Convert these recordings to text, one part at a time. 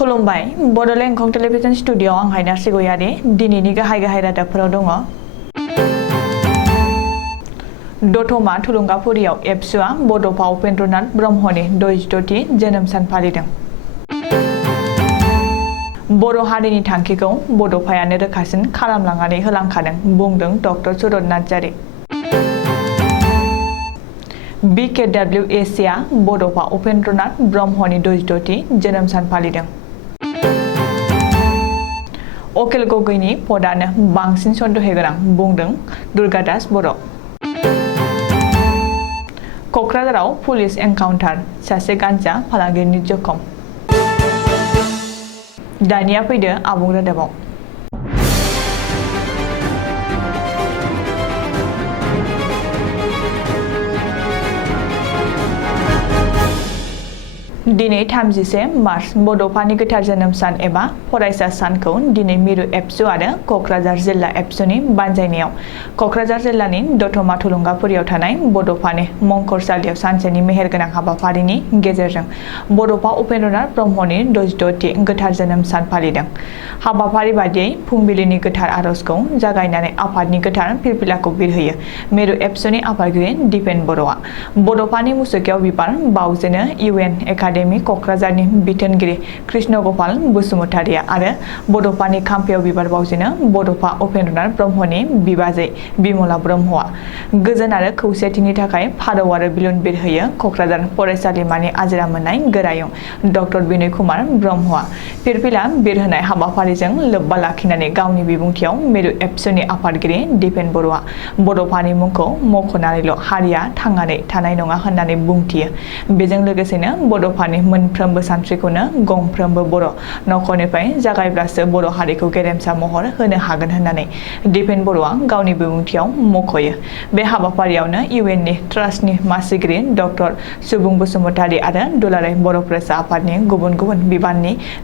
खुलुमबाय Bodoland इंखं television studio आं हायना सिगयारि दिनैनि गाहाय रादाबफोराव दङ। दतमा थुलुंगाफुरियाव एबसुआ बड'फा उपेन्द्रनाथ ब्रह्मनि 200थि जोनोम सान फालिदों। बर' हारिनि थांखिखौ बड'फायानो रोखासिन खालामलांनानै होलांखादों बुंदों डक्टर सुरत नार्जारि। BKWAC आ बड'फा उपेन्द्रनाथ ब्रह्मनि 200थि जोनोम सान फालिदों। अखिल गगैनि पदआनो बांसिन सन्देहगोनां बुंदों दुर्गादास बर'। क'क्राझाराव पुलिस एनकाउन्टार सासे गान्जा फालांगिरिनि जखम। दानिया फैदो आबुं रादाबाव। दिनै 31 मार्च बड'फानि गोथार जोनोम सान एबा फरायसा सानखौ दिनै मिरु एबसु आरो क'क्राझार जिल्ला एबसुनि बानजायनायाव क'क्राझार जिल्लानि दतमा थुलुंगाफुरियाव थानाय बड'फानि मंखरसालियाव सानसेनि मेहेरगोनां हाबाफारिनि गेजेरजों बड'फा उपेन्द्रनाथ ब्रह्मनि 200थि गोथार जोनोम सान फालिदों। हाबाफारि बादियै फुंबिलिनि गोथार आर'जखौ जागायनानै आफादनि गोथार फिरफिलाखौ बिरहोयो मिरु एबसुनि आफादगिरि दिपेन बर'आ। बड'फानि मुसुखायाव बिबार बाउजेनो UN एकाडेमि क'क्राझारनि बिथोनगिरि कृष्ण गपाल बसुमतारिया आरो बड'फानि खाम्फायाव बिबार बाउजेनो बड'फा उपेन्द्रनाथ ब्रह्मनि बिबाजै बिमला ब्रह्मआ। गोजोन आरो खौसेथिनि थाखाय फारौ आरो बिलुन बिरहोयो क'क्राझार फरायसालिमानि आजिरा मोननाय गोरायुं डक्टर बिनय कुमार ब्रह्मआ। फिरफिला बिरहोनाय हाबाफारिजों लोब्बा लाखिनानै गावनि बिबुंथियाव मिरु एबसुनि आफादगिरि दिपेन बर'आ बड'फानि मुंखौ मख'नानैल' हारिया थांनानै थानाय नङा होननानै बुंथियो। बेजों लोगोसेनो बड'फानि मोनफ्रोमबो सानस्रिखौनो गंफ्रोमबो बर' नखरनिफ्राय जागायब्लासो बर' हारिखौ गेरेमसा महर होनो हागोन होननानै दिपेन बर'आ गावनि बिबुंथियाव मख'यो। बे हाबाफारियावनो UNनि ट्रास्टनि मासिगिरि डक्टर सुबुं बसुमतारि आरो दुलाराय बर' फरायसा आफादनि गुबुन गुबुन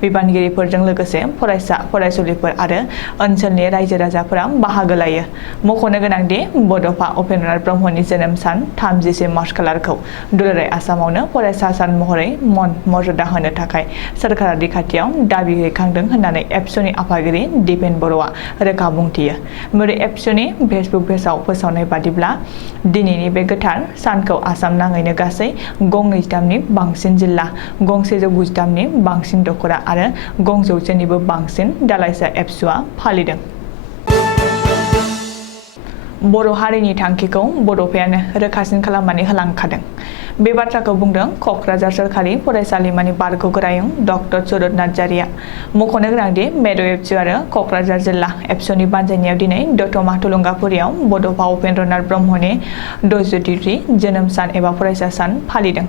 बिबानगिरिफोरजों लोगोसे फरायसा फरायसुलिफोर आरो ओनसोलनि रायजो राजाफोरा बाहागो लायो। मख'नो गोनांदि बड'फा उपेन्द्रनाथ ब्रह्मनि जोनोम सान 31 मार्च खालारखौ दुलाराय आसामावनो फरायसा सान महरै मर्यादा होनो थाखाय सोरखारारि खाथियाव दाबि दैखांदों होननानै एबसुनि आफादगिरि दिपेन बर'आ रोखा बुंथियो। मिरु एबसुनि फेसबुक पेजआव फोसावनाय बादिब्ला दिनैनि बे गोथार सानखौ आसाम नाङैनो गासै गं 23नि बांसिन जिल्ला, गं 193नि बांसिन दख'रा आरो गं 100निबो बांसिन दालाइसा एबसुआ फालिदों। बर' हारिनि थांखिखौ बड'फायानो रोखासिन खालामनानै होलांखादों। बे बाथ्राखौ बुंदों क'क्राझार सोरखारि फरायसालिमानि बारग' गोरायुं डक्टर सुरत नार्जारिया। मख'नो गोनांदि मिरु एबसु आरो क'क्राझार जिल्ला एबसुनि बानजायनायाव दिनै दतमा थुलुंगाफुरियाव बड'फा उपेन्द्रनाथ ब्रह्मनि 200थि जोनोम सान एबा फरायसा सान फालिदों।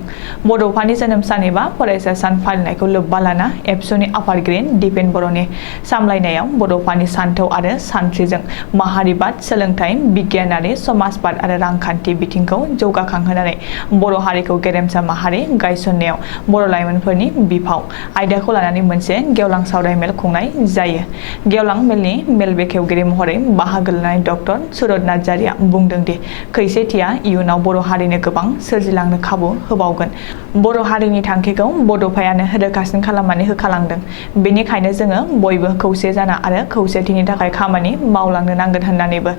बड'फानि जोनोम सान एबा फरायसा सान फालिनायखौ लोब्बा लाना एबसुनि आफादगिरि दिपेन बर'नि सामलायनायाव बड'फानि सानथौ आरो सानस्रिजों माहारिबाद, सोलोंथाइ, बिगियानारि, समाजबाद आरो रांखान्थि बिथिंखौ जौगाखांहोनानै बर' हारिखौ गेरेमसा माहारि गायसननायाव बर' लाइमोनफोरनि बिफाव आयदाखौ लानानै मोनसे गेवलां सावराय मेल खुंनाय जायो। गेवलां मेलनि मेल बेखेवगिरि महरै बाहागो लानाय डक्टर सुरत नार्जारिया बुंदोंदि खौसेथिया इयुनाव बर' हारिनो गोबां सोरजिलांनो खाबु होबावगोन। बर' हारिनि थांखिखौ बड'फायानो रोखासिन खालामनानै होखालांदों। बेनिखायनो जोङो बयबो खौसे जाना आरो खौसेथिनि थाखाय खामानि मावलांनो नांगोन होननानैबो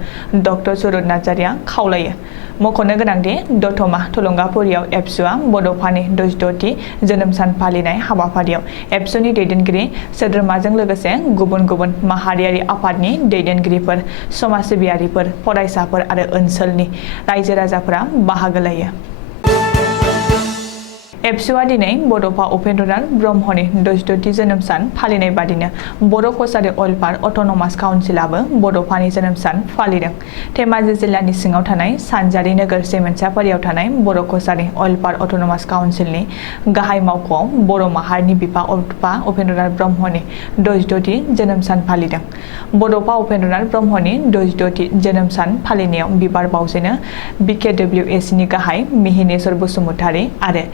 डक्टर सुरत नार्जारिया खावलायो। मख'नो गोनांदि दतमा थुलुंगाफुरियाव एबसुआ बड'फानि 200थि जोनोम सान फालिनाय हाबाफारियाव एबसुनि दैदेनगिरि सोद्रोमाजों लोगोसे गुबुन गुबुन माहारियारि आफादनि दैदेनगिरिफोर, समाज सिबियारिफोर, फरायसाफोर आरो ओनसोलनि रायजो राजाफोरा बाहागो लायो। एबसुआ दिनै बड'फा उपेन्द्रनाथ ब्रह्मनि 200थि जोनोम सान फालिनाय बादिनो बर' कछारी अलपार अट'नमास काउन्सिलाबो बड'फानि जोनोम सान फालिदों। धेमाजि जिल्लानि सिङाव थानाय सानजारि नोगोर सेमेन्साफारियाव थानाय बर' कछारी अलपार अट'नमास काउन्सिलनि गाहाय मावख'आव बर' माहारिनि बिफा उपेन्द्रनाथ ब्रह्मनि 200थि जोनोम सान फालिदों। बड'फा उपेन्द्रनाथ ब्रह्मनि 200थि जोनोम सान फालिनायाव बिबार बाउजेनो BKWACनि गाहाय मिहिनेश्वर बसुमतारि आरो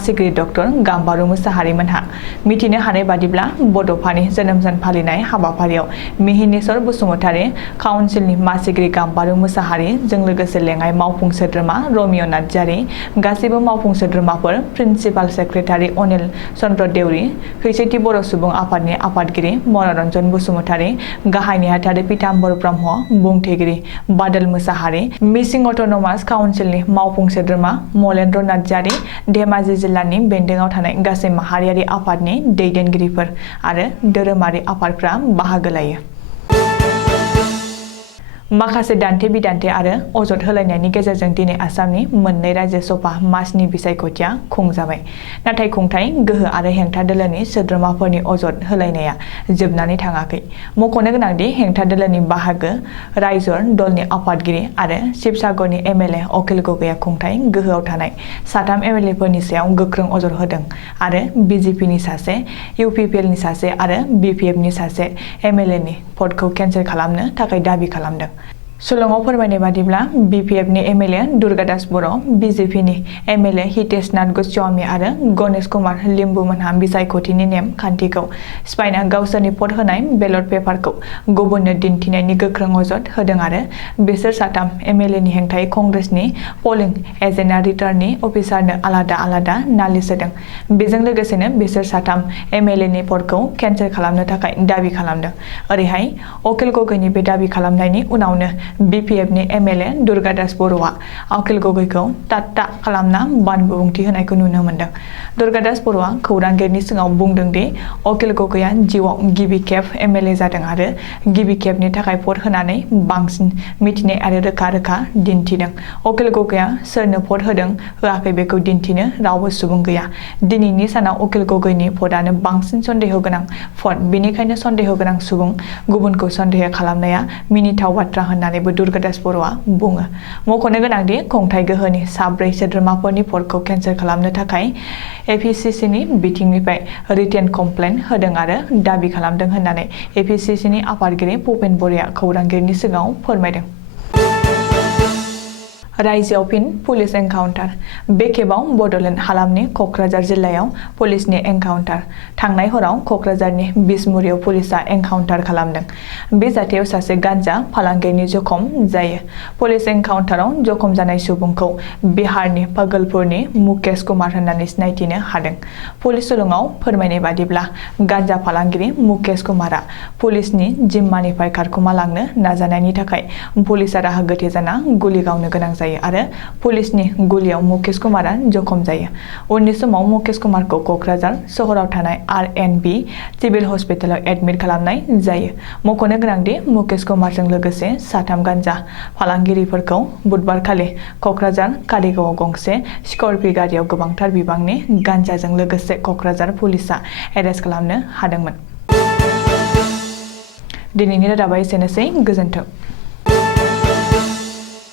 मासिगिरि डक्टर गाम्बारु मुसाहारि मोनहा मिथिनो हानाय बादिब्ला बड'फानि जोनोम सान फालिनाय हाबाफारियाव मिहिनेश्वर बसुमतारी काउन्सिलनि मासिगिरि गाम्बारु मुसाहारि जों लोगोसे लेङाइ मावफुं सोद्रोमा रमिय नार्जारि गासैबो मावफुं सोद्रोमाफोर प्रिन्सिपाल सेक्रेटारि अनिल चन्द्र देउरि खौसेथि बर' सुबुं आफादनि आफादगिरि मनरन्जन बसुमतारी गाहाय नेहाथारि पीताम्बर ब्रह्म बुंथिगिरि बादल मुसाहारि मिसिं अट'नमास काउन्सिलनि मावफुं सोद्रोमा मलेन्द्र नार्जारि धेमाजि जिल्लानि बेन्दोंआव थानाय गासै माहारियारि आफादनि दैदेनगिरिफोर आरो धोरोमारि आफादफ्रा बाहागो लायो। माखासे दान्थे बिदान्थे आरो अजद होलायनायनि गेजेरजों दिनै आसामनि मोननै रायजो सभा मासनि बिसायख'थिया खुंजाबाय। नाथाय खुंथाय गोहो आरो हेंथा दोलोनि सोद्रोमाफोरनि अजद होलायनाया जोबनानै थाङाखै। मख'नो गोनांदि हेंथा दोलोनि बाहागो रायजर दलनि आफादगिरि आरो शिबसागरनि एमएलए अखिल गगैया खुंथाय गोहोआव थानाय साथाम एमएलएफोरनि सायाव गोख्रों अजद होदों आरो बिजेपिनि सासे, इउपिपिएलनि सासे आरो बिपिएफनि सासे एमएलएनि पदखौ केन्सेल खालामनो थाखाय दाबि खालामदों। सुलुङाव फोरमायनाय बादिब्ला बिपिएफनि एमएलए दुर्गादास बर', बिजेपिनि एमएलए हितेश नाथ गोस्वामी आरो गणेश कुमार लिम्बु मोनहा बिसायख'थिनि नेम खान्थिखौ सिफायना गावसोरनि पद होनाय बेलट पेपारखौ गुबुननो दिन्थिनायनि गोख्रों अजद होदों आरो बिसोर साथाम एमएलएनि हेंथायै कंग्रेसनि पलिं एजेन्ट रिटार्निं अफिसारनो आलादा आलादा नालिस होदों। बेजों लोगोसेनो बिसोर साथाम एमएलएनि पदखौ केन्सेल खालामनो थाखाय दाबि खालामदों। ओरैहाय अखिल गगैनि बे दाबि खालामनायनि उनावनो बिपिएफनि एमएलए दुर्गादास बर'आ अखिल गगैखौ तात्ता खालामना बानबुंथि होनायखौ नुनो मोन्दों। दुर्गादास बर'आ खौरांगिरिनि सिगाङाव बुंदों दि अखिल गगैया जिउआव गिबि खेब एमएलए जादों आरो गिबि खेबनि थाखाय पद होनानै बांसिन मिथिनाय आरो रोखा रोखा दिन्थिदों। अखिल गगैया सोरनो पद होदों होआखै बेखौ दिन्थिनो रावबो सुबुं गैया। दिनैनि सानाव अखिल गगैनि पदआनो बांसिन सन्देह गोनां पद, बेनिखायनो सन्देह गोनां सुबुं गुबुनखौ सन्देह खालामनाया मिनिथाव बाथ्रा होननानैबो दुर्गादास बर'आ बुङो। मख'नो गोनांदि खुंथाय गोहोनि साब्रै सोद्रोमाफोरनि पदखौ केन्सेल खालामनो थाखाय एपिसिसिनि बिथिंनिफ्राय रिटेन कमप्लेन होदों आरो दाबि खालामदों होननानै एपिसिसिनि आफादगिरि भुपेन बर'आ खौरांगिरिनि सिगाङाव फोरमायदों। रायजोआव फिन पुलिस एनकाउन्टार। बे खेबाव बड'लेण्ड हालामनि क'क्राझार जिल्लायाव पुलिसनि एनकाउन्टार। थांनाय हराव क'क्राझारनि बिसमुरियाव पुलिसआ एनकाउन्टार खालामदों। बे जाथायाव सासे गान्जा फालांगिरिनि जखम जायो। पुलिस एनकाउन्टाराव जखम जानाय सुबुंखौ बिहारनि पागलपुरनि मुकेश कुमार होननानै सिनायथिनो हादों। पुलिस सुलुङाव फोरमायनाय बादिब्ला गान्जा फालांगिरि मुकेश कुमारआ पुलिसनि जिम्मानिफ्राय खारखोमा लांनो नाजानायनि थाखाय पुलिसआ राहा गोथे जाना गुलि गावनो गोनां जायो आरो पुलिसनि गुलियाव मुकेश कुमारआ जखम जायो। उननि समाव मुकेश कुमारखौ क'क्राझार सहराव थानाय आर.एन.बी. सिभिल हस्पिटालाव एडमिट खालामनाय जायो। मख'नो गोनांदि मुकेश कुमारजों लोगोसे साथाम गान्जा फालांगिरिफोरखौ बुधबारखालि क'क्राझार कारिगावआव गंसे स्कर्पिय' गारियाव गोबांथार बिबांनि गान्जाजों लोगोसे क'क्राझार पुलिसआ एरेस्ट खालामनो हादोंमोन। दिनैनि रादाबा एसेनोसै, गोजोन्थों।